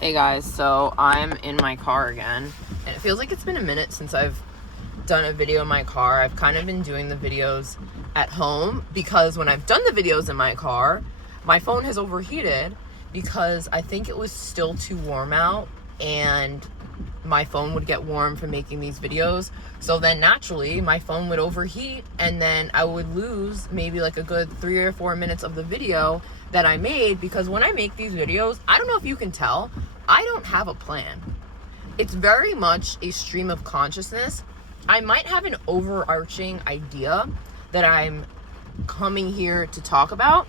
Hey guys, so I'm in my car again, and it feels like it's been a minute since I've done a video in my car. I've kind of been doing the videos at home because when I've done the videos in my car, my phone has overheated because I think it was still too warm out and my phone would get warm from making these videos. So then naturally my phone would overheat and then I would lose maybe like a good 3 or 4 minutes of the video that I made, because when I make these videos, I don't know if you can tell, I don't have a plan. It's very much a stream of consciousness. I might have an overarching idea that I'm coming here to talk about,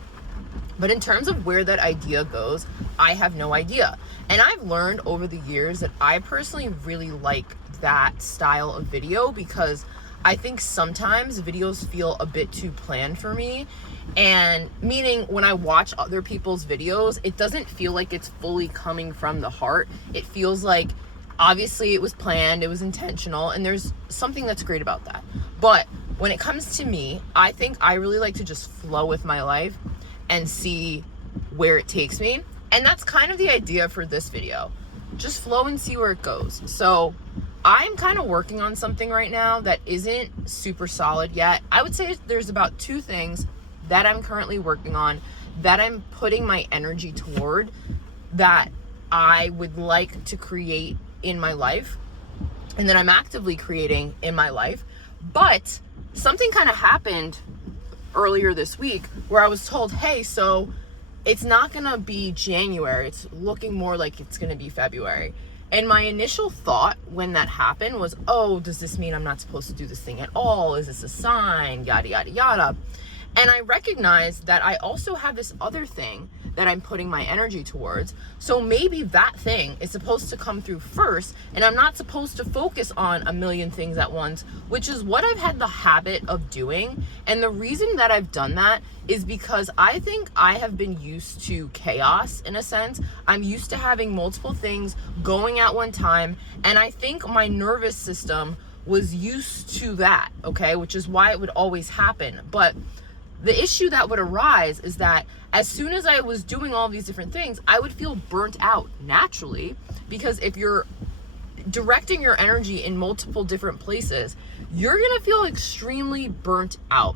but in terms of where that idea goes, I have no idea. And I've learned over the years that I personally really like that style of video because I think sometimes videos feel a bit too planned for me. And meaning when I watch other people's videos, it doesn't feel like it's fully coming from the heart. It feels like obviously it was planned, it was intentional, and there's something that's great about that. But when it comes to me, I think I really like to just flow with my life and see where it takes me. And that's kind of the idea for this video. Just flow and see where it goes. So I'm kind of working on something right now that isn't super solid yet. I would say there's about 2 things that I'm currently working on, that I'm putting my energy toward, that I would like to create in my life, and that I'm actively creating in my life. But something kind of happened earlier this week where I was told, hey, so it's not gonna be January, it's looking more like it's gonna be February. And my initial thought when that happened was, oh, does this mean I'm not supposed to do this thing at all? Is this a sign? Yada, yada, yada. And I recognized that I also have this other thing that I'm putting my energy towards. So maybe that thing is supposed to come through first, and I'm not supposed to focus on a million things at once, which is what I've had the habit of doing. And the reason that I've done that is because I think I have been used to chaos in a sense. I'm used to having multiple things going at one time, and I think my nervous system was used to that, okay, which is why it would always happen. But the issue that would arise is that as soon as I was doing all these different things, I would feel burnt out naturally, because if you're directing your energy in multiple different places, you're gonna feel extremely burnt out.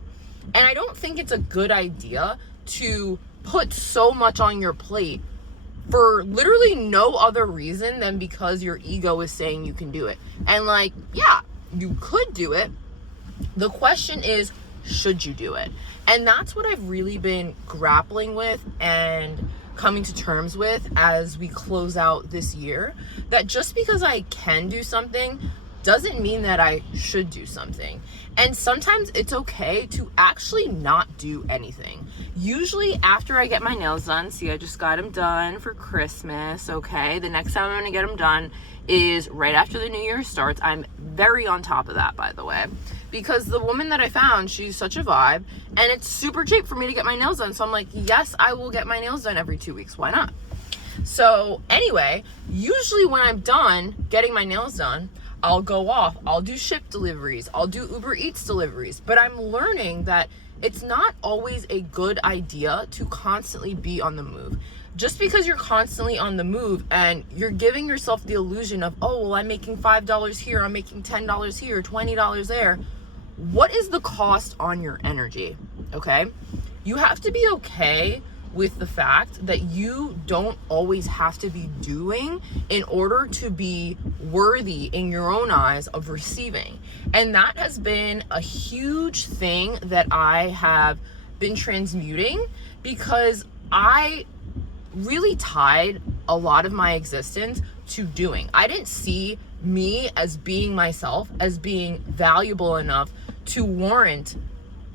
And I don't think it's a good idea to put so much on your plate for literally no other reason than because your ego is saying you can do it. And like, yeah, you could do it. The question is, should you do it? And that's what I've really been grappling with and coming to terms with as we close out this year, that just because I can do something doesn't mean that I should do something. And sometimes it's okay to actually not do anything. Usually after I get my nails done, see, I just got them done for Christmas, okay? The next time I'm gonna get them done is right after the new year starts. I'm very on top of that, by the way, because the woman that I found, she's such a vibe, and it's super cheap for me to get my nails done. So I'm like, yes, I will get my nails done every 2 weeks. Why not? So anyway, usually when I'm done getting my nails done, I'll go off, I'll do Shipt deliveries, I'll do Uber Eats deliveries. But I'm learning that it's not always a good idea to constantly be on the move. Just because you're constantly on the move and you're giving yourself the illusion of, oh, well, I'm making $5 here, I'm making $10 here, $20 there. What is the cost on your energy? Okay? You have to be okay with the fact that you don't always have to be doing in order to be worthy in your own eyes of receiving. And that has been a huge thing that I have been transmuting, because I really tied a lot of my existence to doing. I didn't see me as being myself, as being valuable enough to warrant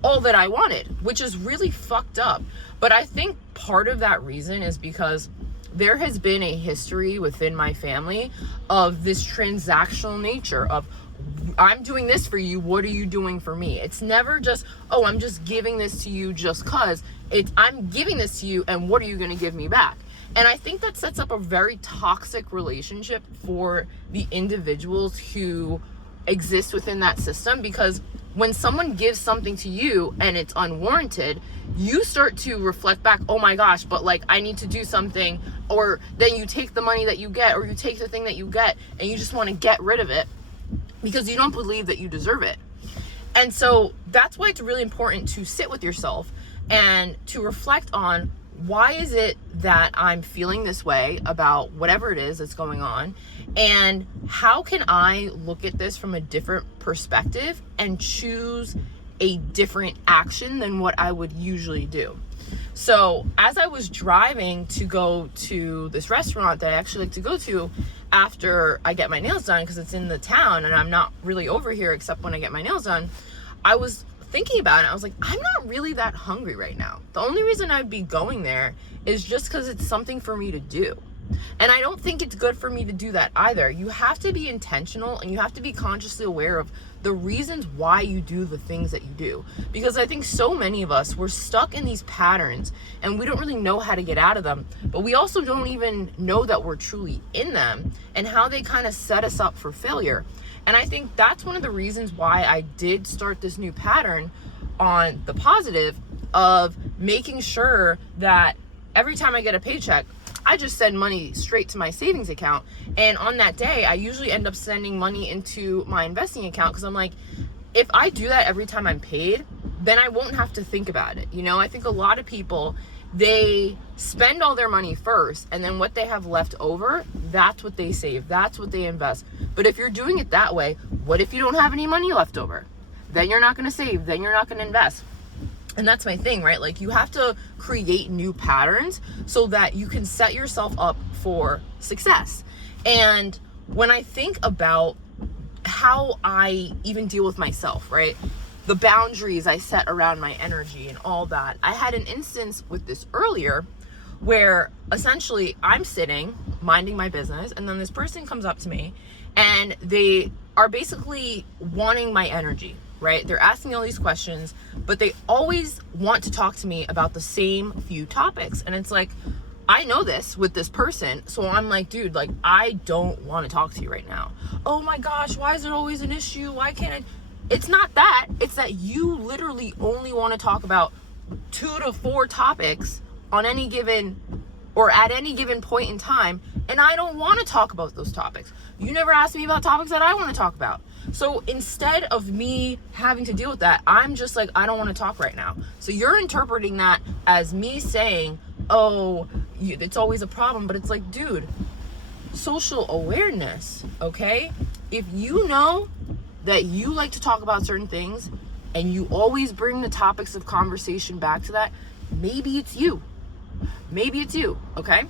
all that I wanted, which is really fucked up. But I think part of that reason is because there has been a history within my family of this transactional nature of, I'm doing this for you, what are you doing for me? It's never just, oh, I'm just giving this to you just cause. It's, I'm giving this to you and what are you going to give me back? And I think that sets up a very toxic relationship for the individuals who exist within that system, because when someone gives something to you and it's unwarranted, you start to reflect back, oh my gosh, but like I need to do something. Or then you take the money that you get, or you take the thing that you get and you just want to get rid of it because you don't believe that you deserve it. And so that's why it's really important to sit with yourself and to reflect on, why is it that I'm feeling this way about whatever it is that's going on? And how can I look at this from a different perspective and choose a different action than what I would usually do? So as I was driving to go to this restaurant that I actually like to go to after I get my nails done, because it's in the town and I'm not really over here except when I get my nails done, I was thinking about it. I was like, I'm not really that hungry right now. The only reason I'd be going there is just because it's something for me to do. And I don't think it's good for me to do that either. You have to be intentional and you have to be consciously aware of the reasons why you do the things that you do. Because I think so many of us, we're stuck in these patterns and we don't really know how to get out of them, but we also don't even know that we're truly in them and how they kind of set us up for failure. And I think that's one of the reasons why I did start this new pattern on the positive of making sure that every time I get a paycheck, I just send money straight to my savings account. And on that day, I usually end up sending money into my investing account, because I'm like, if I do that every time I'm paid, then I won't have to think about it. You know, I think a lot of people, they spend all their money first, and then what they have left over, that's what they save, that's what they invest. But if you're doing it that way, what if you don't have any money left over? Then you're not going to save, then you're not going to invest. And that's my thing, right? Like, you have to create new patterns so that you can set yourself up for success. And when I think about how I even deal with myself, right? The boundaries I set around my energy and all that. I had an instance with this earlier where essentially I'm sitting minding my business, and then this person comes up to me and they are basically wanting my energy, right? They're asking all these questions, but they always want to talk to me about the same few topics. And it's like, I know this with this person, so I'm like, dude, like, I don't want to talk to you right now. Oh my gosh, why is there always an issue? Why can't I? It's not that. It's that you literally only want to talk about 2 to 4 topics on any given, or at any given point in time, and I don't want to talk about those topics. You never asked me about topics that I want to talk about. So instead of me having to deal with that, I'm just like, I don't want to talk right now. So you're interpreting that as me saying, oh, it's always a problem. But it's like, dude, social awareness, okay? If you know that you like to talk about certain things and you always bring the topics of conversation back to that, maybe it's you. Maybe it's you, okay?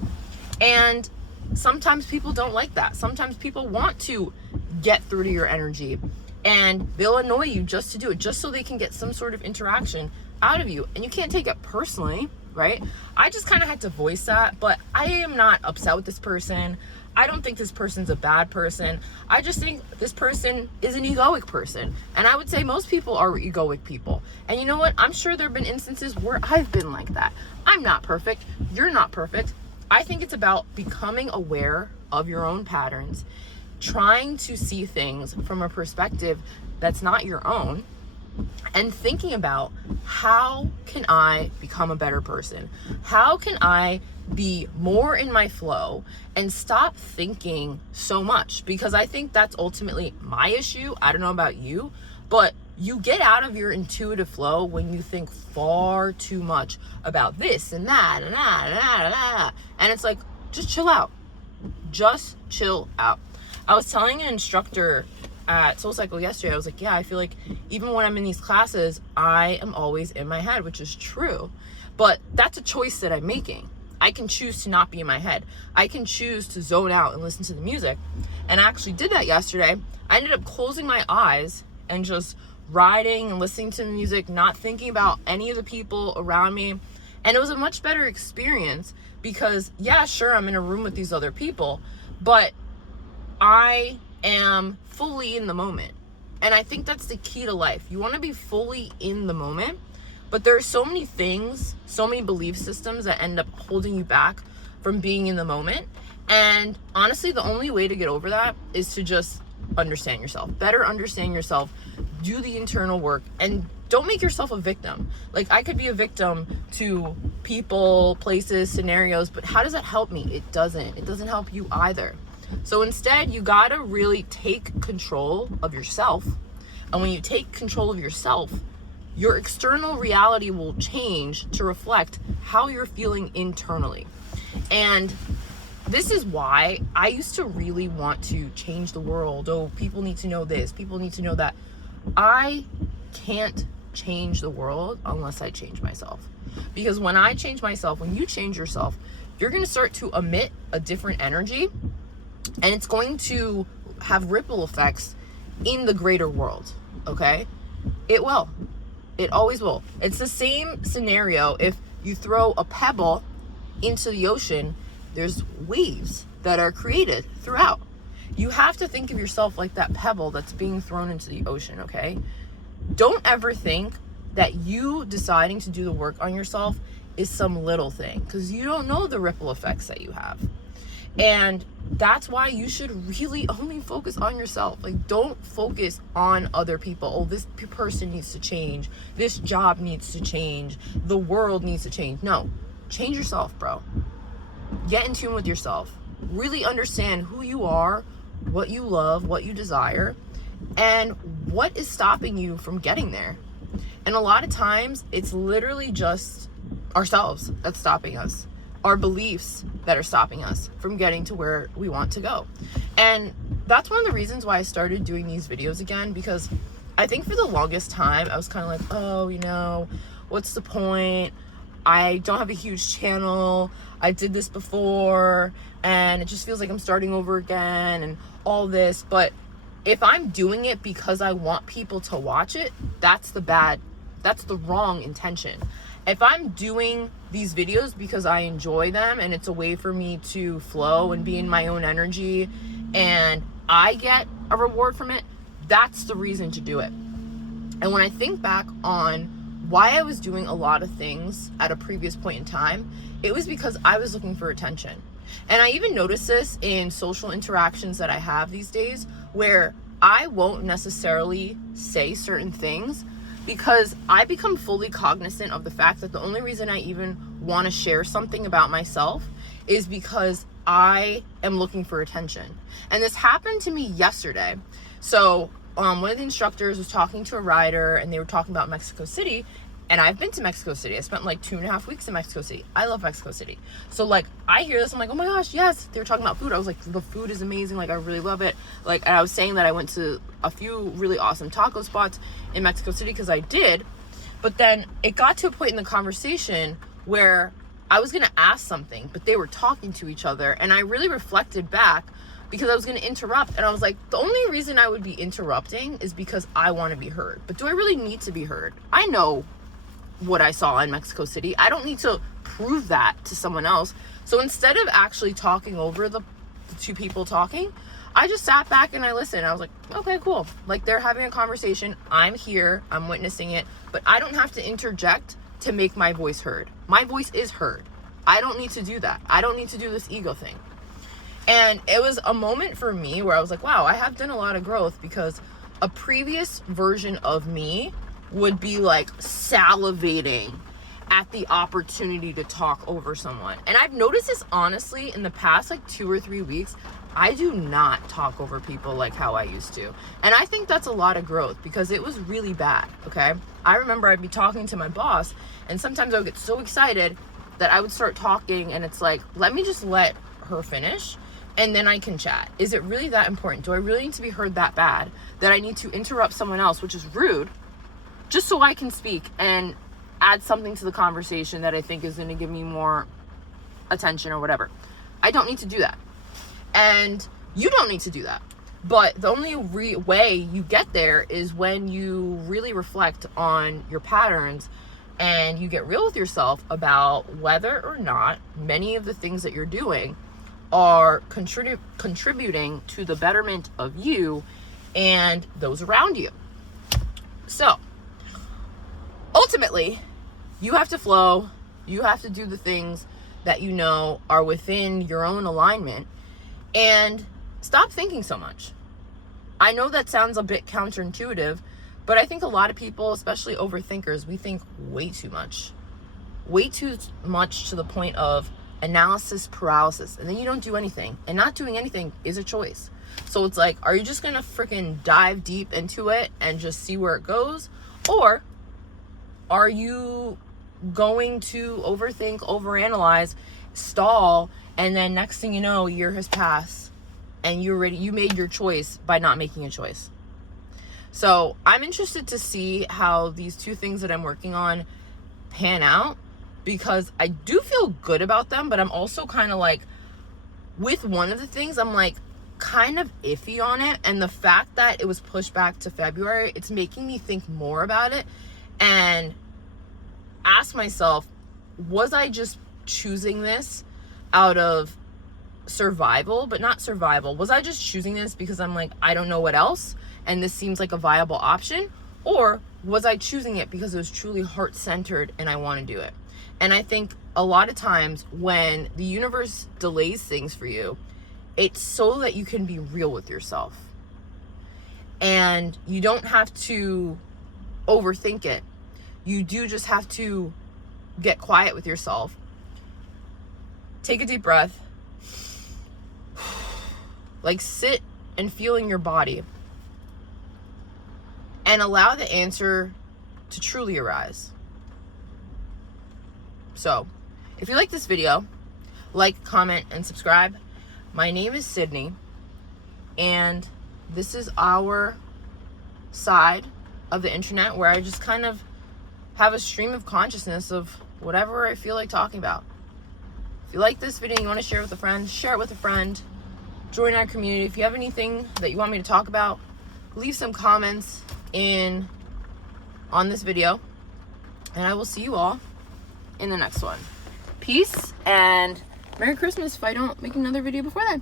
And sometimes people don't like that. Sometimes people want to get through to your energy and they'll annoy you just to do it, just so they can get some sort of interaction out of you. And you can't take it personally, right? I just kind of had to voice that, but I am not upset with this person. I don't think this person's a bad person. I just think this person is an egoic person. And I would say most people are egoic people. And you know what? I'm sure there have been instances where I've been like that. I'm not perfect. You're not perfect. I think it's about becoming aware of your own patterns, trying to see things from a perspective that's not your own, and thinking about, how can I become a better person? How can I be more in my flow and stop thinking so much? Because I think that's ultimately my issue. I don't know about you, but you get out of your intuitive flow when you think far too much about this and that and that and that and that. And it's like, just chill out. Just chill out. I was telling an instructor at SoulCycle yesterday, I was like, yeah, I feel like even when I'm in these classes, I am always in my head, which is true. But that's a choice that I'm making. I can choose to not be in my head. I can choose to zone out and listen to the music. And I actually did that yesterday. I ended up closing my eyes and just riding and listening to the music, not thinking about any of the people around me. And it was a much better experience because, yeah, sure, I'm in a room with these other people, but I am fully in the moment. And I think that's the key to life. You want to be fully in the moment, but there are so many things, so many belief systems that end up holding you back from being in the moment. And honestly, the only way to get over that is to just understand yourself. Better understand yourself. Do the internal work and don't make yourself a victim. Like, I could be a victim to people, places, scenarios, but how does that help me? It doesn't. It doesn't help you either. So instead, you gotta really take control of yourself. And when you take control of yourself, your external reality will change to reflect how you're feeling internally. And this is why I used to really want to change the world. Oh, people need to know this. People need to know that. I can't change the world unless I change myself. Because when I change myself, when you change yourself, you're going to start to emit a different energy, and it's going to have ripple effects in the greater world. Okay? It will. It always will. It's the same scenario. If you throw a pebble into the ocean, there's waves that are created throughout. You have to think of yourself like that pebble that's being thrown into the ocean, okay? Don't ever think that you deciding to do the work on yourself is some little thing, because you don't know the ripple effects that you have. And that's why you should really only focus on yourself. Like, don't focus on other people. Oh, this person needs to change. This job needs to change. The world needs to change. No, change yourself, bro. Get in tune with yourself. Really understand who you are, what you love, what you desire, and what is stopping you from getting there. And a lot of times, it's literally just ourselves that's stopping us. Our beliefs that are stopping us from getting to where we want to go. And that's one of the reasons why I started doing these videos again, because I think for the longest time I was kind of like, oh, you know, what's the point? I don't have a huge channel. I did this before and it just feels like I'm starting over again and all this. But if I'm doing it because I want people to watch it, that's the wrong intention. If I'm doing these videos because I enjoy them and it's a way for me to flow and be in my own energy and I get a reward from it, that's the reason to do it. And when I think back on why I was doing a lot of things at a previous point in time, it was because I was looking for attention. And I even notice this in social interactions that I have these days, where I won't necessarily say certain things because I become fully cognizant of the fact that the only reason I even want to share something about myself is because I am looking for attention. And this happened to me yesterday. So one of the instructors was talking to a rider and they were talking about Mexico City. And I've been to Mexico City. I spent like 2.5 weeks in Mexico City. I love Mexico City. So like, I hear this, I'm like, oh my gosh, yes. They were talking about food. I was like, the food is amazing. Like, I really love it. Like, and I was saying that I went to a few really awesome taco spots in Mexico City because I did. But then it got to a point in the conversation where I was going to ask something, but they were talking to each other. And I really reflected back because I was going to interrupt. And I was like, the only reason I would be interrupting is because I want to be heard. But do I really need to be heard? I know what I saw in Mexico City. I don't need to prove that to someone else. So instead of actually talking over the two people talking, I just sat back and I listened. I was like, okay, cool. Like, they're having a conversation. I'm here. I'm witnessing it. But I don't have to interject to make my voice heard. My voice is heard. I don't need to do that. I don't need to do this ego thing. And it was a moment for me where I was like, wow, I have done a lot of growth, because a previous version of me would be like salivating at the opportunity to talk over someone. And I've noticed this honestly in the past like 2 or 3 weeks. I do not talk over people like how I used to. And I think that's a lot of growth, because it was really bad, okay? I remember I'd be talking to my boss and sometimes I would get so excited that I would start talking and it's like, let me just let her finish and then I can chat. Is it really that important? Do I really need to be heard that bad that I need to interrupt someone else, which is rude, just so I can speak and add something to the conversation that I think is going to give me more attention or whatever? I don't need to do that. And you don't need to do that. But the only way you get there is when you really reflect on your patterns and you get real with yourself about whether or not many of the things that you're doing are contributing to the betterment of you and those around you. So ultimately, you have to flow. You have to do the things that you know are within your own alignment, and stop thinking so much. I know that sounds a bit counterintuitive, but I think a lot of people, especially overthinkers, we think way too much. Way too much to the point of analysis paralysis. And then you don't do anything. And not doing anything is a choice. So it's like, are you just going to freaking dive deep into it and just see where it goes? Or are you going to overthink, overanalyze, stall, and then next thing you know, a year has passed and you made your choice by not making a choice? So I'm interested to see how these two things that I'm working on pan out, because I do feel good about them, but I'm also kind of like, with one of the things, I'm like kind of iffy on it. And the fact that it was pushed back to February, it's making me think more about it and ask myself, was I just choosing this out of survival, but not survival? Was I just choosing this because I'm like, I don't know what else, and this seems like a viable option? Or was I choosing it because it was truly heart-centered and I want to do it? And I think a lot of times when the universe delays things for you, it's so that you can be real with yourself. And you don't have to overthink it. You do just have to get quiet with yourself. Take a deep breath. Like, sit and feel in your body. And allow the answer to truly arise. So, if you like this video, like, comment, and subscribe. My name is Sydney, and this is our side of the internet where I just kind of have a stream of consciousness of whatever I feel like talking about. If you like this video and you want to share it with a friend, share it with a friend. Join our community. If you have anything that you want me to talk about, leave some comments on this video, and I will see you all in the next one. Peace and Merry Christmas if I don't make another video before then.